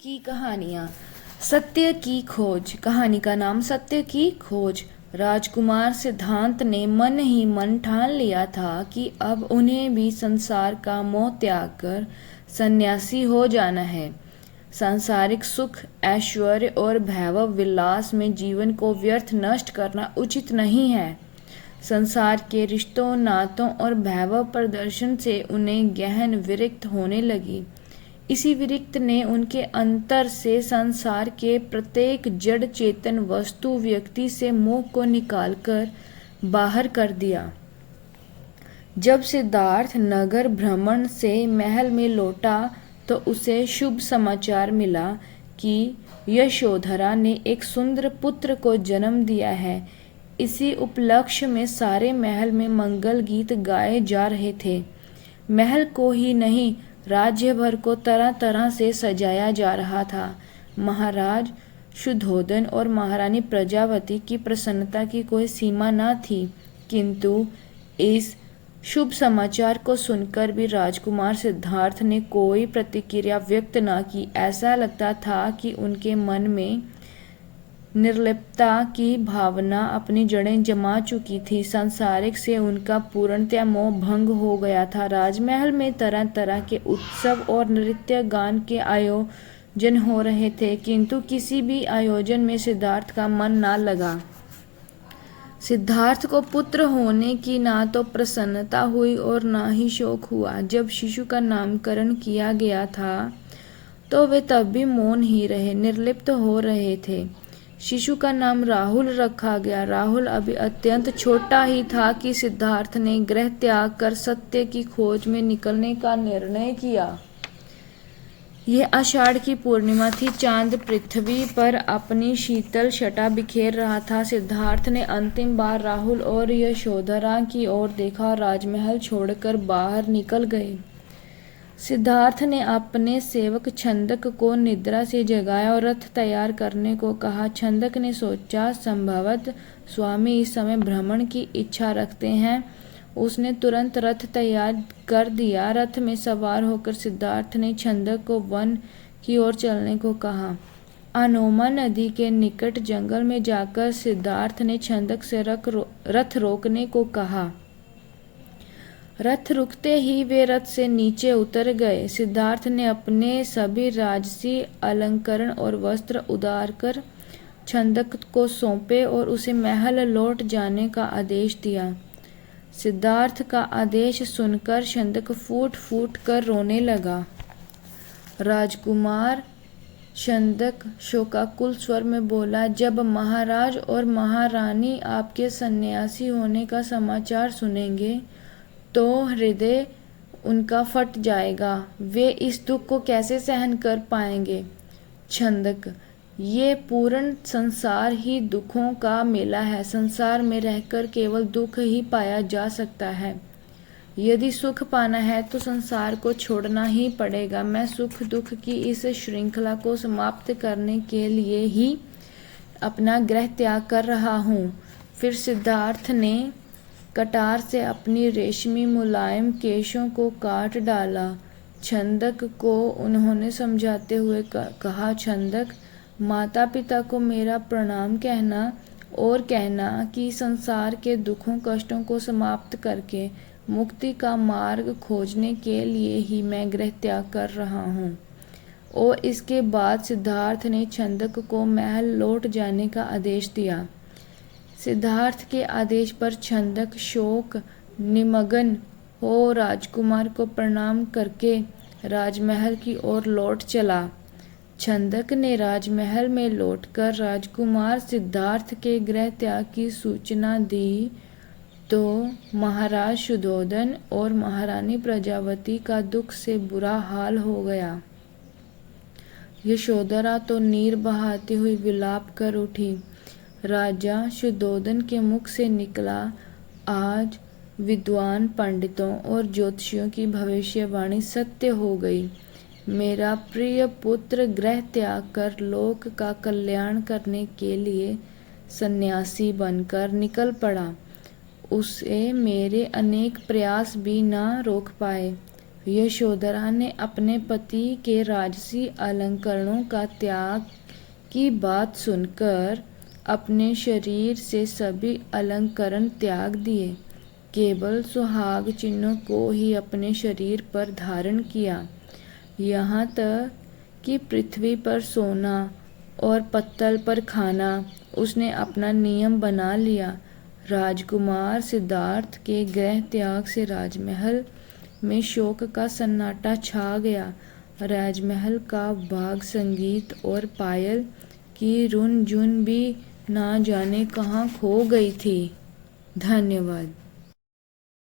की कहानियाँ। सत्य की खोज। कहानी का नाम सत्य की खोज। राजकुमार सिद्धांत ने मन ही मन ठान लिया था कि अब उन्हें भी संसार का मोह त्याग कर सन्यासी हो जाना है। सांसारिक सुख, ऐश्वर्य और वैभव विलास में जीवन को व्यर्थ नष्ट करना उचित नहीं है। संसार के रिश्तों, नातों और वैभव प्रदर्शन से उन्हें गहन विरक्त होने लगी। इसी विरक्त ने उनके अंतर से संसार के प्रत्येक जड़ चेतन वस्तु व्यक्ति से मोह को निकालकर बाहर कर दिया। जब सिद्धार्थ नगर भ्रमण से महल में लौटा तो उसे शुभ समाचार मिला कि यशोधरा ने एक सुंदर पुत्र को जन्म दिया है। इसी उपलक्ष्य में सारे महल में मंगल गीत गाए जा रहे थे। महल को ही नहीं, राज्य भर को तरह तरह से सजाया जा रहा था। महाराज शुद्धोधन और महारानी प्रजावती की प्रसन्नता की कोई सीमा न थी, किंतु इस शुभ समाचार को सुनकर भी राजकुमार सिद्धार्थ ने कोई प्रतिक्रिया व्यक्त न की। ऐसा लगता था कि उनके मन में निर्लिप्तता की भावना अपनी जड़ें जमा चुकी थी। सांसारिक से उनका पूर्णतया मोह भंग हो गया था। राजमहल में तरह तरह के उत्सव और नृत्य गान के आयोजन हो रहे थे, किंतु किसी भी आयोजन में सिद्धार्थ का मन ना लगा। सिद्धार्थ को पुत्र होने की ना तो प्रसन्नता हुई और ना ही शोक हुआ। जब शिशु का नामकरण किया गया था तो वे तब भी मौन ही रहे, निर्लिप्त हो रहे थे। शिशु का नाम राहुल रखा गया। राहुल अभी अत्यंत छोटा ही था कि सिद्धार्थ ने गृह त्याग कर सत्य की खोज में निकलने का निर्णय किया। यह आषाढ़ की पूर्णिमा थी। चांद पृथ्वी पर अपनी शीतल छटा बिखेर रहा था। सिद्धार्थ ने अंतिम बार राहुल और यशोधरा की ओर देखा, राजमहल छोड़कर बाहर निकल गए। सिद्धार्थ ने अपने सेवक छंदक को निद्रा से जगाया और रथ तैयार करने को कहा। छंदक ने सोचा, संभवतः स्वामी इस समय भ्रमण की इच्छा रखते हैं। उसने तुरंत रथ तैयार कर दिया। रथ में सवार होकर सिद्धार्थ ने छंदक को वन की ओर चलने को कहा। अनोमा नदी के निकट जंगल में जाकर सिद्धार्थ ने छंदक से रथ रोकने को कहा। रथ रुकते ही वे रथ से नीचे उतर गए। सिद्धार्थ ने अपने सभी राजसी अलंकरण और वस्त्र उतार कर छंदक को सौंपे और उसे महल लौट जाने का आदेश दिया। सिद्धार्थ का आदेश सुनकर छंदक फूट फूट कर रोने लगा। राजकुमार छंदक शोकाकुल स्वर में बोला, जब महाराज और महारानी आपके सन्यासी होने का समाचार सुनेंगे तो हृदय उनका फट जाएगा। वे इस दुख को कैसे सहन कर पाएंगे। छंदक, ये पूर्ण संसार ही दुखों का मेला है। संसार में रहकर केवल दुख ही पाया जा सकता है। यदि सुख पाना है तो संसार को छोड़ना ही पड़ेगा। मैं सुख दुख की इस श्रृंखला को समाप्त करने के लिए ही अपना गृह त्याग कर रहा हूँ। फिर सिद्धार्थ ने कटार से अपनी रेशमी मुलायम केशों को काट डाला। छंदक को उन्होंने समझाते हुए कहा, छंदक, माता पिता को मेरा प्रणाम कहना और कहना कि संसार के दुखों कष्टों को समाप्त करके मुक्ति का मार्ग खोजने के लिए ही मैं गृह त्याग कर रहा हूँ। और इसके बाद सिद्धार्थ ने छंदक को महल लौट जाने का आदेश दिया। सिद्धार्थ के आदेश पर छंदक शोक निमग्न हो राजकुमार को प्रणाम करके राजमहल की ओर लौट चला। छंदक ने राजमहल में लौटकर राजकुमार सिद्धार्थ के गृह त्याग की सूचना दी तो महाराज शुद्धोधन और महारानी प्रजावती का दुख से बुरा हाल हो गया। यशोधरा तो नीर बहाती हुई विलाप कर उठी। राजा शुद्धोधन के मुख से निकला, आज विद्वान पंडितों और ज्योतिषियों की भविष्यवाणी सत्य हो गई। मेरा प्रिय पुत्र गृह त्याग कर लोक का कल्याण करने के लिए सन्यासी बनकर निकल पड़ा। उसे मेरे अनेक प्रयास भी न रोक पाए। यशोधरा ने अपने पति के राजसी अलंकरणों का त्याग की बात सुनकर अपने शरीर से सभी अलंकरण त्याग दिए, केवल सुहाग चिन्ह को ही अपने शरीर पर धारण किया। यहाँ तक कि पृथ्वी पर सोना और पत्तल पर खाना उसने अपना नियम बना लिया। राजकुमार सिद्धार्थ के गृह त्याग से राजमहल में शोक का सन्नाटा छा गया। राजमहल का बाग संगीत और पायल की रुन झुन भी ना जाने कहाँ खो गई थी। धन्यवाद।